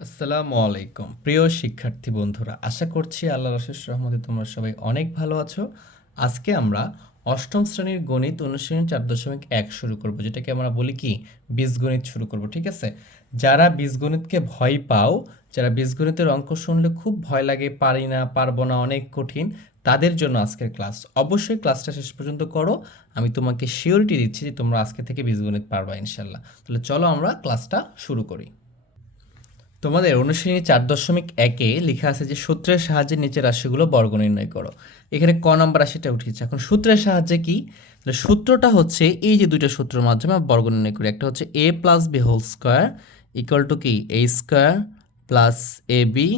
আসসালামু আলাইকুম। প্রিয় শিক্ষার্থী বন্ধুরা, আশা করছি আল্লাহ রশেষ রহমতে তোমরা সবাই অনেক ভালো আছো। আজকে আমরা অষ্টম শ্রেণির গণিত অনুশীলন চার দশমিক এক শুরু করব, যেটাকে আমরা বলি কি? বীজগণিত শুরু করব, ঠিক আছে? যারা বীজগণিতকে ভয় পাও, যারা বীজগণিতের অঙ্ক শুনলে খুব ভয় লাগে, পারি না, পারব না, অনেক কঠিন, তাদের জন্য আজকের ক্লাস। অবশ্যই ক্লাসটা শেষ পর্যন্ত করো। আমি তোমাকে শিওরিটি দিচ্ছি যে তোমরা আজকে থেকে বীজগণিত পারবা ইনশাল্লাহ তাহলে চলো আমরা ক্লাসটা শুরু করি। তোমাদের অনুশীলনী চার দশমিক একে লেখা আছে যে সূত্রের সাহায্যে নিচের রাশিগুলো বর্গ নির্ণয় করো। এখানে ক নম্বর রাশিটা উঠিয়েছে এখন সূত্রের সাহায্যে কি? সূত্রটা হচ্ছে এই যে দুইটা সূত্রের মাধ্যমে বর্গ নির্ণয় করি। একটা হচ্ছে A plus B whole square equal to কি? A square plus A B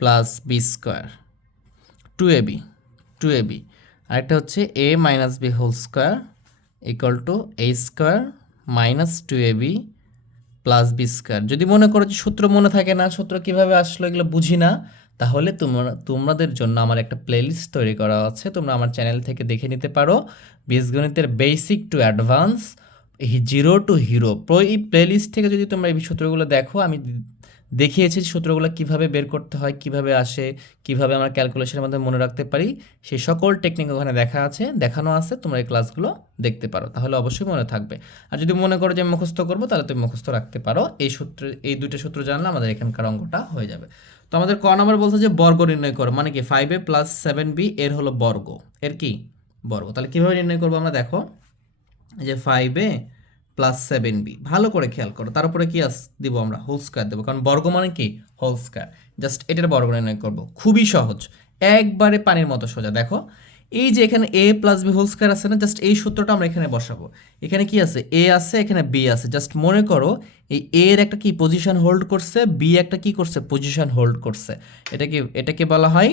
plus B square two A B two A B আরেকটা হচ্ছে A minus B whole square equal to A square minus two A B plus B square যদি মনে করো যে সূত্র মনে থাকে না, সূত্র কীভাবে আসলো এগুলো বুঝি না, তাহলে তোমরা, তোমাদের জন্য আমার একটা প্লেলিস্ট তৈরি করা আছে। তোমরা আমার চ্যানেল থেকে দেখে নিতে পারো। বীজগণিতের basic to advance zero to hero এই প্লেলিস্ট থেকে যদি তোমরা এই সূত্রগুলো দেখো, আমি দেখিয়েছি সূত্রগুলো কীভাবে বের করতে হয়, কীভাবে আসে, কীভাবে আমরা ক্যালকুলেশনের মধ্যে মনে রাখতে পারি, সেই সকল টেকনিক ওখানে দেখা আছে, দেখানো আছে, তোমরা এই ক্লাসগুলো দেখতে পারো। তাহলে অবশ্যই মনে থাকবে। আর যদি মনে করো যে আমি মুখস্থ করব, তাহলে তুমি মুখস্থ রাখতে পারো। এই সূত্র, এই দুটো সূত্র জানলে আমাদের এখানকার অঙ্কটা হয়ে যাবে। তো আমাদের ক নাম্বার বলছে যে বর্গ নির্ণয় করো মানে কি? Five A plus seven B এর হলো বর্গ। এর কি? বর্গ। তাহলে কীভাবে নির্ণয় করব আমরা? দেখো যে five A plus seven B ভালো করে খেয়াল করো। তার উপরে কি আস দিব আমরা? হোল স্কোয়ার দেবো। কারণ বর্গ মানে কি? হোল স্কোয়ার জাস্ট এটার বর্গ নির্ণয় করব। খুবই সহজ। একবারে পানির মতো সোজা। দেখো, এই যে এখানে A plus B whole square আছে না জাস্ট এই সূত্রটা আমরা এখানে বসাবো। এখানে কি আছে? এ আছে, এখানে বি আছে। জাস্ট মনে করো, এই এ এর একটা কি পজিশন হোল্ড করছে বি একটা কি করছে? পজিশন হোল্ড করছে। এটাকে এটাকে বলা হয়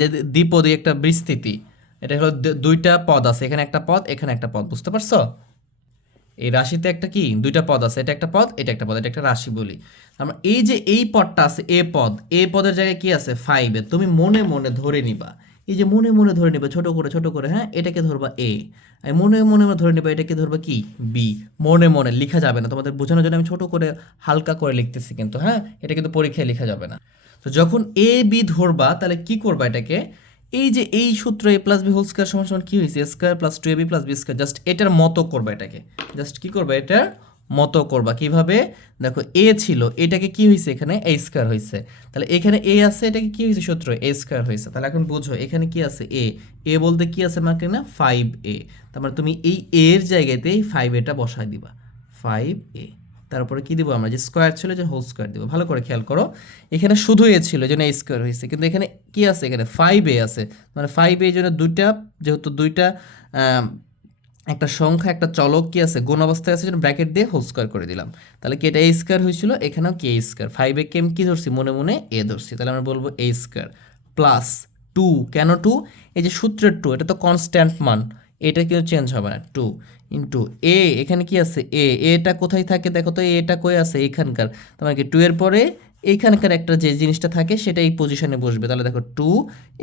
যে দ্বিপদী একটা বিস্তৃতি। এটা হলো দুইটা পদ আছে। এখানে একটা পদ, এখানে একটা পদ। বুঝতে পারছ? এই রাশিতে একটা কি? দুইটা পদ আছে। এটা একটা পদ, এটা একটা পদ, এটা একটা রাশি বলি। আমরা এই যে এই পদটা আছে, এ পদ, এ পদের জায়গায় কি আছে? ফাইভে তুমি মনে মনে ধরে নিবা। এই যে মনে মনে ধরে নিবা, ছোট করে ছোট করে হ্যাঁ এটাকে ধরবা এ। মনে মনে মনে ধরে নিবা, এটাকে ধরবা কি? বি মনে মনে, লেখা যাবে না। তোমাদের বোঝানোর জন্য আমি ছোট করে, হালকা করে লিখতেছি কিন্তু হ্যাঁ এটা কিন্তু পরীক্ষায় লেখা যাবে না। তো যখন এ বি ধরবা, তাহলে কি করবা এটাকে? এই যে এই সূত্র A plus B whole square সমান সমান কি হয়েছে? Square plus two A B plus B square just এটার মতো করবা এটাকে। জাস্ট কি করবা? এটার মতো করবা। কীভাবে? দেখো এ ছিল, এটাকে কি হয়েছে এখানে? এ স্কোয়ার হয়েছে। তাহলে এখানে এ আছে, এটাকে কি হয়েছে সূত্র? এ স্কোয়ার হয়েছে। তাহলে এখন বুঝো, এখানে কি আছে? এ এ বলতে কি আছে আমাকে না? ফাইভ এ তার মানে তুমি এই এর জায়গাতে ফাইভ এটা বসায় দিবা। ফাইভ এ তারপরে কি দিব আমরা? যে স্কোয়ার ছিল যে হোল স্কোয়ার দিব। ভালো করে খেয়াল করো। এখানে শুধু এ ছিল যেন এ স্কোয়ার হয়েছে। কিন্তু এখানে কি আছে? এখানে ফাইভ এ আছে। মানে ফাইভ এ জন্য দুইটা, যেহেতু দুইটা একটা সংখ্যা, একটা চলক কি আছে? গুণ অবস্থায় আছে, যেন ব্র্যাকেট দিয়ে হোল স্কোয়ার করে দিলাম। তাহলে কি এটা এ স্কোয়ার হয়েছিল? এখানেও কি এ স্কোয়ার ফাইভ এ কে আমি কি ধরছি? মনে মনে এ ধরছি। তাহলে আমরা বলব এ স্কোয়ার প্লাস টু কেন টু এই যে সূত্রের টু এটা তো কনস্ট্যান্ট মান। এটা কিন্তু চেঞ্জ হবে না। টু ইন্টু এ এখানে কি আছে? এ এটা কোথায় থাকে? দেখো তো এটা কই আছে? এইখানকার তোমার কি টু এর পরে এইখানকার একটা যে জিনিসটা থাকে, সেটা এই পজিশনে বসবে। তাহলে দেখো টু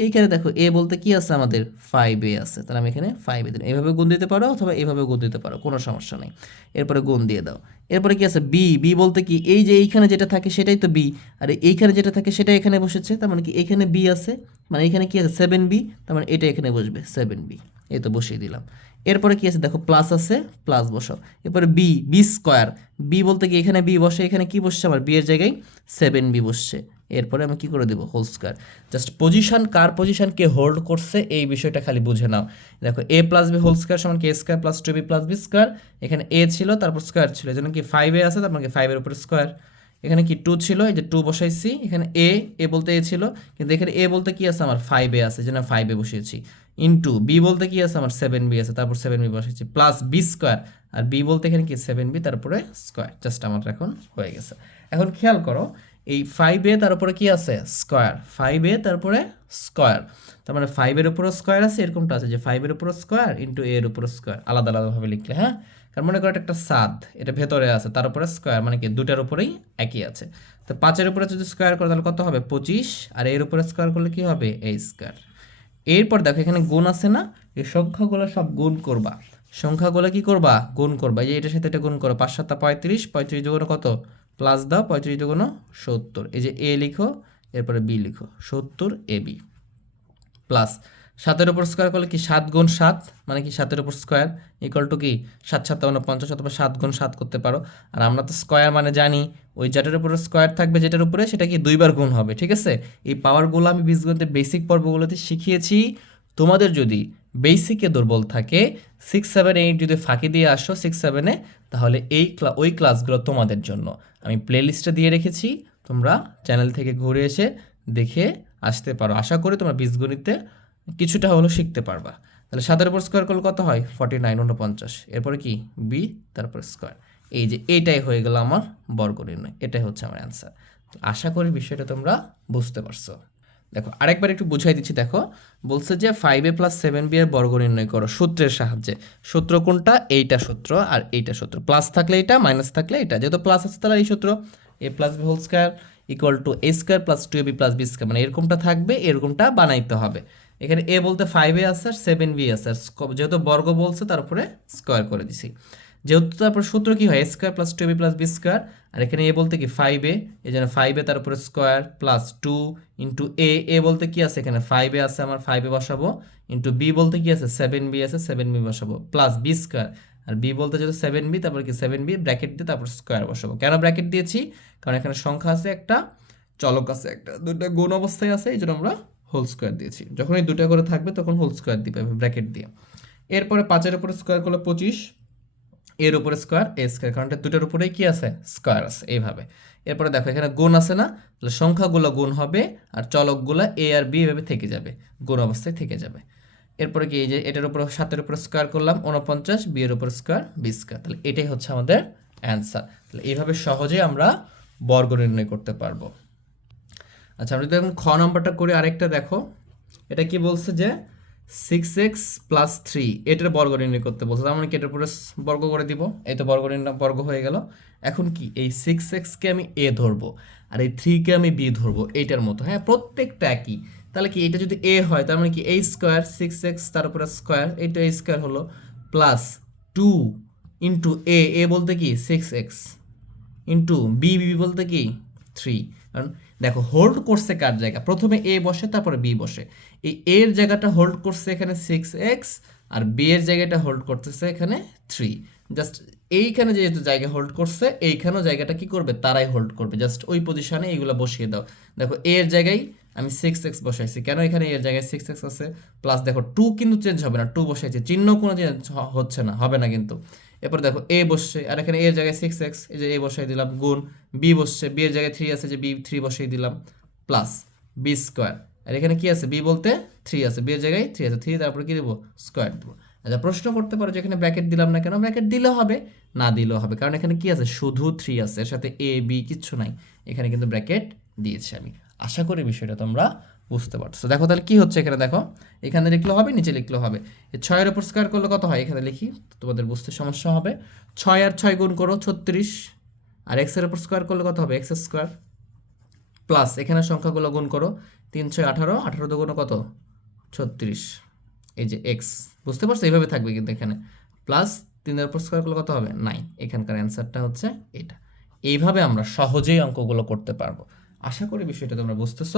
এইখানে দেখো এ বলতে কি আছে? আমাদের ফাইভ এ আছে। তাহলে আমি এখানে ফাইভ এ দিলাম। এভাবে গুণ দিতে পারো অথবা এভাবে গুণ দিতে পারো, কোনো সমস্যা নেই। এরপরে গুণ দিয়ে দাও। এরপরে কি আছে? বি বি বলতে কি, এই যে এইখানে যেটা থাকে, সেটাই তো বি আর এইখানে যেটা থাকে সেটা এখানে বসেছে। তার মানে কি, এখানে বি আছে। মানে এখানে কি আছে? সেভেন বি তার মানে এটা এখানে বসবে সেভেন বি এই তো বসিয়ে দিলাম। এরপরে কি আছে? দেখো প্লাস আছে প্লাস বসাও। এরপরে বি বি স্কোয়ার বি বলতে কি এখানে বি বসে, এখানে কি বসছে? আমার বি এর জায়গায় সেভেন বি বসছে। এরপরে আমি কি করে দেবো? হোল স্কোয়ার জাস্ট পজিশন কার পজিশন কে হোল্ড করছে, এই বিষয়টা খালি বুঝে নাও। দেখো A plus B whole square সমান কি square plus two B plus B square এখানে এ ছিল, তারপর স্কোয়ার ছিল। জন্য কি ফাইভ আছে তারপর কি ফাইভের উপরে স্কোয়ার এখানে কি টু ছিল? এই যে টু বসাইছি। এখানে এ এ বলতে এ ছিল। কিন্তু এখানে এ বলতে কি আছে? আমার ফাইভ এ আছে যেন ফাইভ এ বসিয়েছি। ইন্টু বি বলতে কি আছে? আমার সেভেন বি আছে, তারপর সেভেন বি বসেছি প্লাস বি স্কোয়ার আর বি বলতে এখানে কি? সেভেন বি তারপরে স্কোয়ার জাস্ট আমার এখন হয়ে গেছে। এখন খেয়াল করো, এই ফাইভ এ তার উপরে কি আছে? স্কোয়ার ফাইভ এ তারপরে স্কোয়ার তার মানে ফাইভের উপরে স্কোয়ার আছে, এরকমটা আছে যে ফাইভের উপরে স্কোয়ার ইন্টু এর উপরে স্কোয়ার আলাদা, আলাদাভাবে লিখলে হ্যাঁ? কারণ মনে করো একটা সাদ এটা ভেতরে আছে, তার উপরে স্কোয়ার মানে কি দুটার উপরেই একই আছে। তো পাঁচের উপরে যদি স্কোয়ার করে, তাহলে কত হবে? পঁচিশ, আর এর উপরে স্কোয়ার করলে কি হবে? এই স্কোয়ার এরপর দেখো, এখানে গুণ আছে না? এই সংখ্যাগুলো সব গুণ করবা। সংখ্যাগুলো কি করবা? গুণ করবা। এই যে এটার সাথে এটা গুণ করো, পাঁচ সাতটা পঁয়ত্রিশ পঁয়ত্রিশ যোগ কত? প্লাস দাও, পঁয়ত্রিশ দুগুণ সত্তর। এই যে এ লিখো, এরপরে বি লিখো, সত্তর এ বি। প্লাস সাতের উপর স্কোয়ার করলে কি সাত গুণ সাত? মানে কি সাতের উপর স্কোয়ার ইকুয়াল টু কি? সাত সাত পঞ্চাশ অথবা সাত গুণ সাত করতে পারো। আর আমরা তো স্কোয়ার মানে জানি, ওই যেটার উপরে স্কোয়ার থাকবে যেটার উপরে সেটা কি দুইবার গুণ হবে, ঠিক আছে? এই পাওয়ারগুলো আমি বীজগণিতের বেসিক পর্বগুলোতে শিখিয়েছি। তোমাদের যদি বেসিকে দুর্বল থাকে সিক্স সেভেন এইট যদি ফাঁকি দিয়ে আসো সিক্স সেভেনে তাহলে এই ক্লা ওই ক্লাসগুলো তোমাদের জন্য। আমি প্লেলিস্টে দিয়ে রেখেছি, তোমরা চ্যানেল থেকে ঘুরে এসে দেখে আসতে পারো। আশা করি তোমরা বীজগণিতে কিছুটা হলেও শিখতে পারবা। তাহলে সাতের উপর স্কোয়ার করলে কত হয়? ফর্টি নাইন উনপঞ্চাশ এরপরে কি? বি তারপর স্কোয়ার এই যে এইটাই হয়ে গেল আমার বর্গ নির্ণয়। এটাই হচ্ছে আমার অ্যান্সার আশা করি বিষয়টা তোমরা বুঝতে পারছ। দেখো, আরেকবার একটু বুঝাই দিচ্ছি, দেখো। বলছে যে five A plus seven B এর বর্গ নির্ণয় করো সূত্রের সাহায্যে। সূত্র কোনটা? এইটা সূত্র আর এইটা সূত্র। প্লাস থাকলে এটা মাইনাস থাকলে এটা যেহেতু প্লাস আছে, তাহলে এই সূত্র। A plus B whole square equal to A square plus two A B plus B square মানে এরকমটা থাকবে, এরকমটা বানাইতে হবে। এখানে এ বলতে ফাইভ আছে আর সেভেন বি আছে। আর যেহেতু বর্গ বলছে, তারপরে স্কোয়ার করে দিছি। যেহেতু তারপর সূত্র কি হয়? Square plus two B plus B square আর এখানে এ বলতে কি ফাইভ এই জন্য ফাইভ এ তারপরে square plus two into A A বলতে কি আছে? এখানে ফাইভ এ আছে, আমার ফাইভ বসাবো। ইন্টু বি বলতে কি আছে? সেভেন বি আছে সেভেন বি বসাবো। প্লাস বি স্কোয়ার আর বি বলতে যেহেতু সেভেন বি তারপর কি সেভেন বি ব্র্যাকেট দিয়ে তারপর স্কোয়ার বসাবো। কেন ব্র্যাকেট দিয়েছি? কারণ এখানে সংখ্যা আছে একটা, চলক আছে একটা। দুটো গুণ অবস্থায় আছে, এই জন্য আমরা হোল স্কোয়ার দিয়েছি। যখন এই দুটো করে থাকবে, তখন হোল স্কোয়ার দিবে ব্র্যাকেট দিয়ে। এরপরে পাঁচের উপরে স্কোয়ার করলে পঁচিশ, এর উপরে স্কোয়ার এ স্কোয়ার কারণ দুটোর উপরেই কি আছে? স্কোয়ার আছে, এইভাবে। এরপরে দেখো, এখানে গুণ আছে না? তাহলে সংখ্যাগুলো গুণ হবে আর চলকগুলো এ আর বি এভাবে থেকে যাবে। গুণ অবস্থায় থেকে যাবে। এরপরে কি, এই যে এটার উপরে সাতের উপরে স্কোয়ার করলাম উনপঞ্চাশ বি এর উপর স্কোয়ার বি স্কোয়ার তাহলে এটাই হচ্ছে আমাদের অ্যান্সার তাহলে এইভাবে সহজেই আমরা বর্গ নির্ণয় করতে পারব। আচ্ছা আমরা যদি এখন খ নম্বরটা করি আরেকটা দেখো। এটা কি বলছে যে সিক্স এক্স প্লাস থ্রি এটার বর্গ নির্ণয় করতে বলছে। তার মানে কি, এটার পুরো বর্গ করে দিব? এই তো বর্গ নির্ণয়, বর্গ হয়ে গেল। এখন কি, এই সিক্স এক্সকে আমি এ ধরবো, আর এই থ্রিকে আমি বি ধরবো, এইটার মতো। হ্যাঁ প্রত্যেকটা একই। তাহলে কি, এটা যদি এ হয়, তার মানে কি এই স্কোয়ার সিক্স এক্স তার উপরে স্কোয়ার এইটা এই স্কোয়ার হলো plus two into A A বলতে কি six X into B B বলতে কি থ্রি কারণ দেখো হোল্ড করছে কার জায়গা? প্রথমে এ বসে, তারপরে বি বসে। এই এর জায়গাটা হোল্ড করছে এখানে সিক্স এক্স আর বি এর জায়গাটা হোল্ড করতেছে এখানে থ্রি জাস্ট এইখানে যেহেতু জায়গা হোল্ড করছে, এইখানেও জায়গাটা কি করবে? তারাই হোল্ড করবে। জাস্ট ওই পজিশনে এইগুলো বসিয়ে দাও। দেখো এ এর জায়গায় আমি সিক্স এক্স বসাইছি। কেন এখানে এর জায়গায় সিক্স এক্স আছে? প্লাস দেখো টু কিন্তু চেঞ্জ হবে না। টু বসাইছি। চিহ্ন কোনো চেঞ্জ হচ্ছে না, হবে না কিন্তু। এরপর দেখো এ বসছে, আর এখানে এর জায়গায় সিক্স এক্স এই যে এ বসাই দিলাম, গুণ বি বসছে বি এর জায়গায় থ্রি আছে, যে বি থ্রি বসাই দিলাম প্লাস বি স্কোয়ার আর এখানে কি আছে? বি বলতে থ্রি আছে বি এর জায়গায় থ্রি আছে থ্রি তারপরে কি দেবো? স্কোয়ার দেবো। আচ্ছা প্রশ্ন করতে পারো যে এখানে ব্র্যাকেট দিলাম না কেন? ব্র্যাকেট দিলেও হবে, না দিলেও হবে, কারণ এখানে কি আছে? শুধু থ্রি আছে, এর সাথে এ বি কিচ্ছু নাই। এখানে কিন্তু ব্র্যাকেট দিয়েছি আমি। আশা করি বিষয়টা তোমরা বুঝতে পারছ। দেখো তাহলে কি হচ্ছে এখানে দেখো? এখানে লিখলেও হবে, নিচে লিখলেও হবে। ছয়ের উপর স্কোয়ার করলে কত হয়? এখানে লিখি তোমাদের বুঝতে সমস্যা হবে। ছয় আর ছয় গুণ করো, ছত্রিশ। আর এক্সের উপর স্কোয়ার করলে কত হবে? এক্স স্কোয়ার প্লাস এখানে সংখ্যাগুলো গুণ করো। তিন, ছয়, আঠারো। আঠারো দুগুণ কত? ছত্রিশ। এই যে এক্স বুঝতে পারছ? এইভাবে থাকবে কিন্তু এখানে। প্লাস তিনের উপর স্কোয়ার করলে কত হবে? নাইন এখানকার অ্যান্সারটা হচ্ছে এটা। এইভাবে আমরা সহজেই অঙ্কগুলো করতে পারব। আশা করি বিষয়টা তোমরা বুঝতেছ।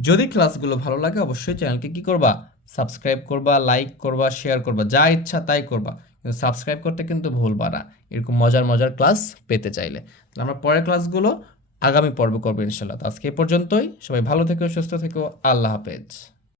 যদি ক্লাসগুলো ভালো লাগে, অবশ্যই চ্যানেলকে কি করবা? সাবস্ক্রাইব করবা, লাইক করবা, শেয়ার করবা, যা ইচ্ছা তাই করবা। কিন্তু সাবস্ক্রাইব করতে কিন্তু ভুলবা না। এরকম মজার মজার ক্লাস পেতে চাইলে। আমরা পরের ক্লাসগুলো আগামী পর্ব করব ইনশাল্লাহ আজকে এ পর্যন্তই। সবাই ভালো থেকো, সুস্থ থেকো। আল্লাহ হাফেজ।